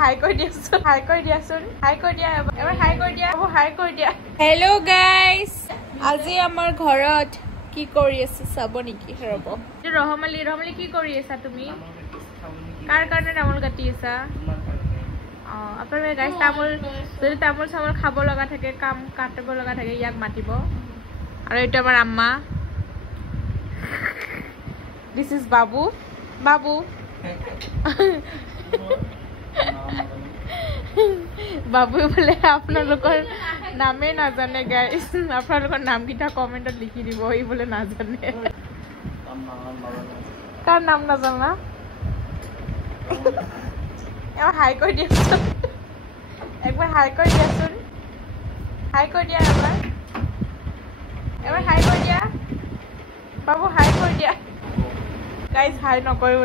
হাই কৰি দিয়াচোন হাই কৰি দিয়াচোন হাই কৰি দিয়া এবাৰ হাই কৰি দিয়া হাই কৰি দিয়া হেল্ল' গাইজ আজি আমাৰ ঘৰত কি কৰি আছে চাব নেকি ৰ'ব ৰহমালি ৰহমালি কি কৰি আছা তুমি কাৰ কাৰণে তামোল কাটি আছা আপোনালোকে গাইজ তামোল যদি তামোল চামোল খাব লগা থাকে কাম কাটিব লগা থাকে ইয়াক মাতিব আৰু এইটো আমাৰ আম্মা দিছ ইজ বাবু বাবু বাবু বোলে আপোনালোকৰ নামেই নাজানে গাইজ আপোনালোকৰ নামকেইটা কমেণ্টত লিখি দিব এই বোলে নাজানে কাৰ নাম নাজানা এবাৰ হাই কৰি দিয়াচোন একবাৰ হাই কৰি দিয়াচোন হাই কৰি দিয়া এবাৰ হাই কৰি দিয়া বাবু হাই কৰি দিয়া গাইজ হাই নকৰিব